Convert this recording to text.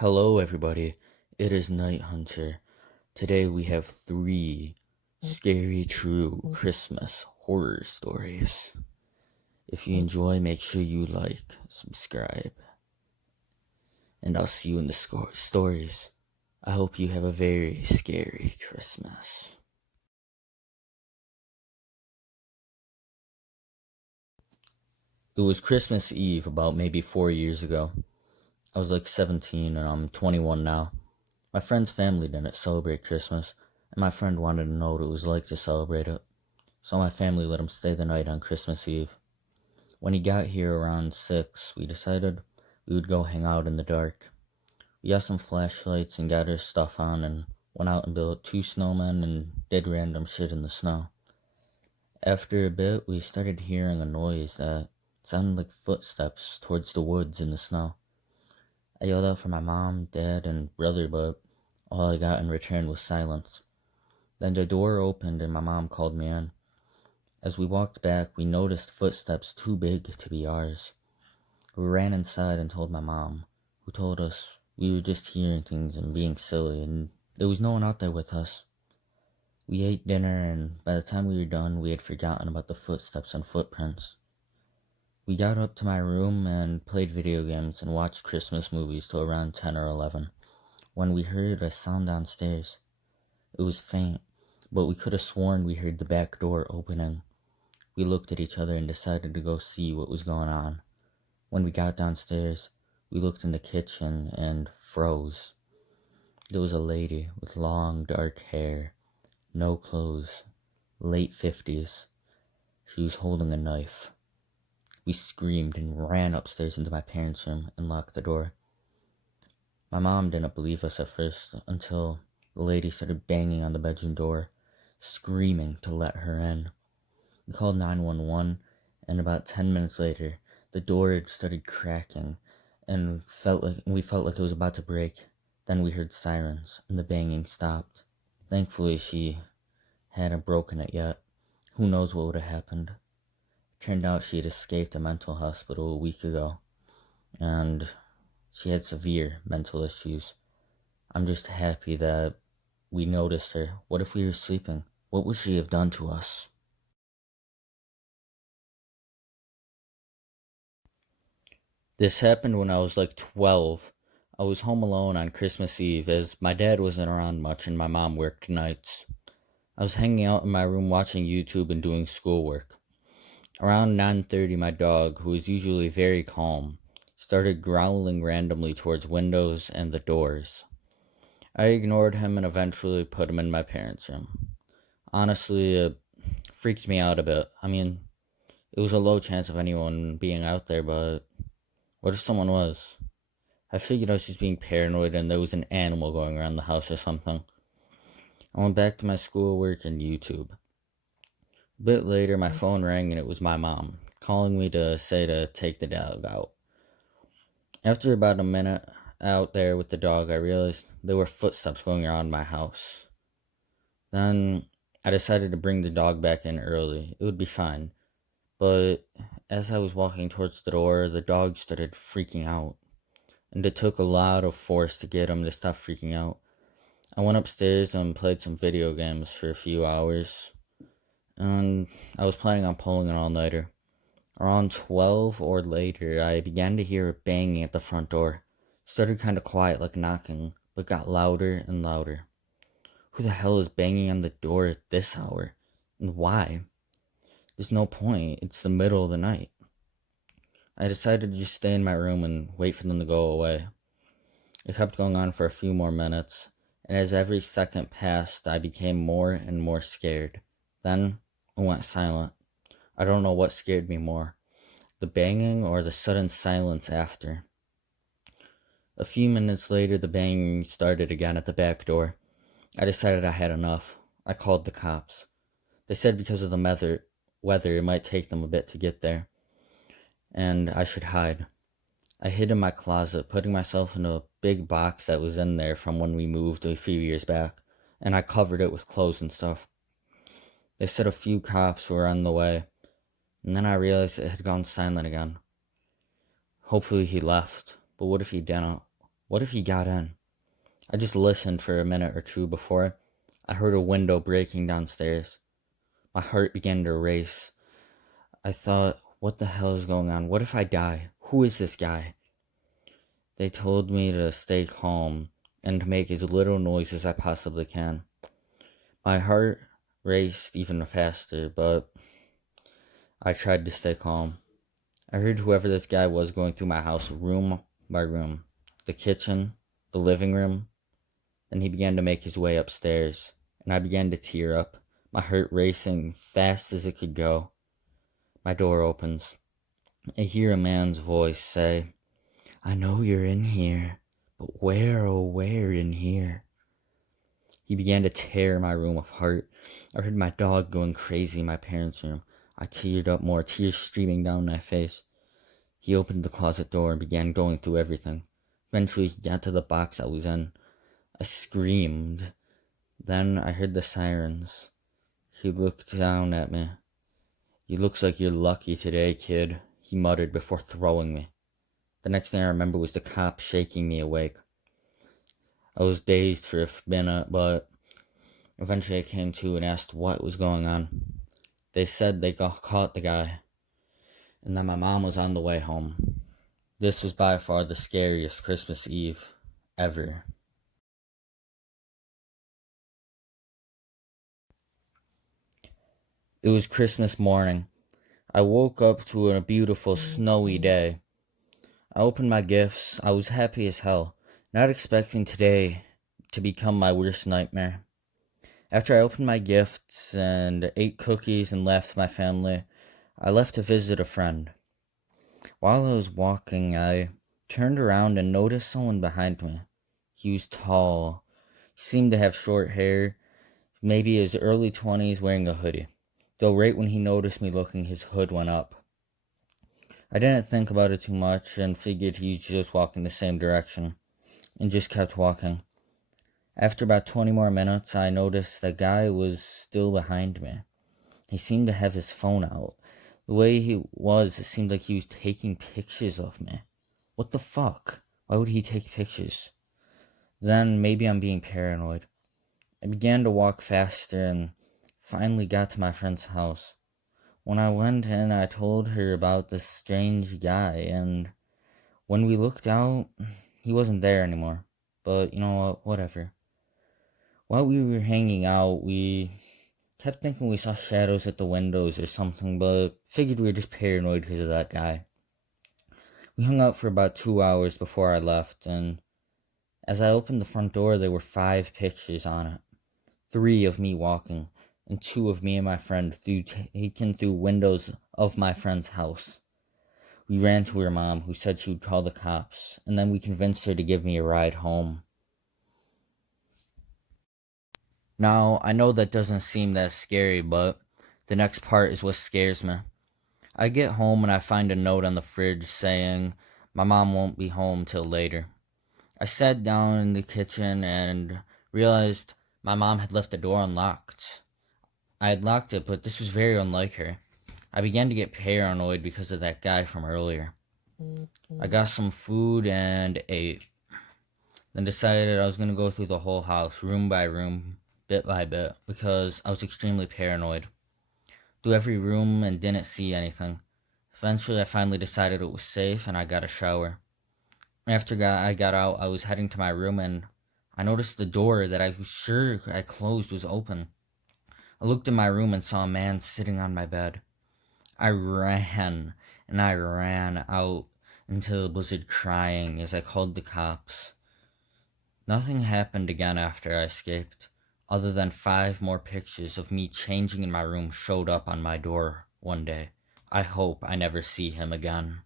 Hello, everybody. It is Night Hunter. Today we have three scary true Christmas horror stories. If you enjoy, make sure you like, subscribe, and I'll see you in the stories. I hope you have a very scary Christmas. It was Christmas Eve about maybe 4 years ago. I was like 17 and I'm 21 now. My friend's family didn't celebrate Christmas, and my friend wanted to know what it was like to celebrate it. So my family let him stay the night on Christmas Eve. When he got here around 6, we decided we would go hang out in the dark. We got some flashlights and got our stuff on and went out and built 2 snowmen and did random shit in the snow. After a bit, we started hearing a noise that sounded like footsteps towards the woods in the snow. I yelled out for my mom, dad, and brother, but all I got in return was silence. Then the door opened and my mom called me in. As we walked back, we noticed footsteps too big to be ours. We ran inside and told my mom, who told us we were just hearing things and being silly, and there was no one out there with us. We ate dinner, and by the time we were done, we had forgotten about the footsteps and footprints. We got up to my room and played video games and watched Christmas movies till around 10 or 11, when we heard a sound downstairs. It was faint, but we could have sworn we heard the back door opening. We looked at each other and decided to go see what was going on. When we got downstairs, we looked in the kitchen and froze. There was a lady with long dark hair, no clothes, late 50s. She was holding a knife. We screamed and ran upstairs into my parents' room and locked the door. My mom didn't believe us at first until the lady started banging on the bedroom door, screaming to let her in. We called 911, and about 10 minutes later, the door had started cracking, and we felt like it was about to break. Then we heard sirens, and the banging stopped. Thankfully, she hadn't broken it yet. Who knows what would have happened? It turned out she had escaped a mental hospital a week ago, and she had severe mental issues. I'm just happy that we noticed her. What if we were sleeping? What would she have done to us? This happened when I was like 12. I was home alone on Christmas Eve as my dad wasn't around much and my mom worked nights. I was hanging out in my room watching YouTube and doing schoolwork. Around 9:30, my dog, who is usually very calm, started growling randomly towards windows and the doors. I ignored him and eventually put him in my parents' room. Honestly, it freaked me out a bit. I mean, it was a low chance of anyone being out there, but what if someone was? I figured I was just being paranoid and there was an animal going around the house or something. I went back to my schoolwork and YouTube. A bit later, my phone rang and it was my mom, calling me to say to take the dog out. After about a minute out there with the dog, I realized there were footsteps going around my house. Then I decided to bring the dog back in early. It would be fine. But as I was walking towards the door, the dog started freaking out. And it took a lot of force to get him to stop freaking out. I went upstairs and played some video games for a few hours. And I was planning on pulling an all-nighter. Around 12 or later, I began to hear a banging at the front door. Started kind of quiet, like knocking, but got louder and louder. Who the hell is banging on the door at this hour? And why? There's no point. It's the middle of the night. I decided to just stay in my room and wait for them to go away. It kept going on for a few more minutes, and as every second passed, I became more and more scared. Then I went silent. I don't know what scared me more, the banging or the sudden silence after. A few minutes later, the banging started again at the back door. I decided I had enough. I called the cops. They said because of the weather, it might take them a bit to get there, and I should hide. I hid in my closet, putting myself in a big box that was in there from when we moved a few years back, and I covered it with clothes and stuff. They said a few cops were on the way, and then I realized it had gone silent again. Hopefully he left, but what if he didn't? What if he got in? I just listened for a minute or two before I heard a window breaking downstairs. My heart began to race. I thought, what the hell is going on? What if I die? Who is this guy? They told me to stay calm and to make as little noise as I possibly can. My heart raced even faster, but I tried to stay calm. I heard whoever this guy was going through my house room by room, the kitchen, the living room. Then he began to make his way upstairs, and I began to tear up, my heart racing fast as it could go. My door opens. I hear a man's voice say, "I know you're in here, but where, oh where in here?" He began to tear my room apart. I heard my dog going crazy in my parents' room. I teared up more, tears streaming down my face. He opened the closet door and began going through everything. Eventually, he got to the box I was in. I screamed. Then I heard the sirens. He looked down at me. "You looks like you're lucky today, kid," he muttered before throwing me. The next thing I remember was the cop shaking me awake. I was dazed for a minute, but eventually I came to and asked what was going on. They said they caught the guy, and that my mom was on the way home. This was by far the scariest Christmas Eve ever. It was Christmas morning. I woke up to a beautiful snowy day. I opened my gifts. I was happy as hell, not expecting today to become my worst nightmare. After I opened my gifts and ate cookies and laughed with my family, I left to visit a friend. While I was walking, I turned around and noticed someone behind me. He was tall. He seemed to have short hair, maybe his early 20s, wearing a hoodie. Though right when he noticed me looking, his hood went up. I didn't think about it too much and figured he was just walking the same direction, and just kept walking. After about 20 more minutes, I noticed the guy was still behind me. He seemed to have his phone out. The way he was, it seemed like he was taking pictures of me. What the fuck? Why would he take pictures? Then maybe I'm being paranoid. I began to walk faster and finally got to my friend's house. When I went in, I told her about this strange guy, and when we looked out, he wasn't there anymore. But you know what? Whatever. While we were hanging out, we kept thinking we saw shadows at the windows or something, but figured we were just paranoid because of that guy. We hung out for about 2 hours before I left, and as I opened the front door, there were 5 pictures on it. 3 of me walking, and 2 of me and my friend taken through windows of my friend's house. We ran to her mom, who said she would call the cops, and then we convinced her to give me a ride home. Now, I know that doesn't seem that scary, but the next part is what scares me. I get home and I find a note on the fridge saying my mom won't be home till later. I sat down in the kitchen and realized my mom had left the door unlocked. I had locked it, but this was very unlike her. I began to get paranoid because of that guy from earlier. I got some food and ate, then decided I was going to go through the whole house, room by room, bit by bit, because I was extremely paranoid. Through every room and didn't see anything. Eventually, I finally decided it was safe and I got a shower. After I got out, I was heading to my room and I noticed the door that I was sure I closed was open. I looked in my room and saw a man sitting on my bed. I ran out into the blizzard crying as I called the cops. Nothing happened again after I escaped, other than 5 more pictures of me changing in my room showed up on my door one day. I hope I never see him again.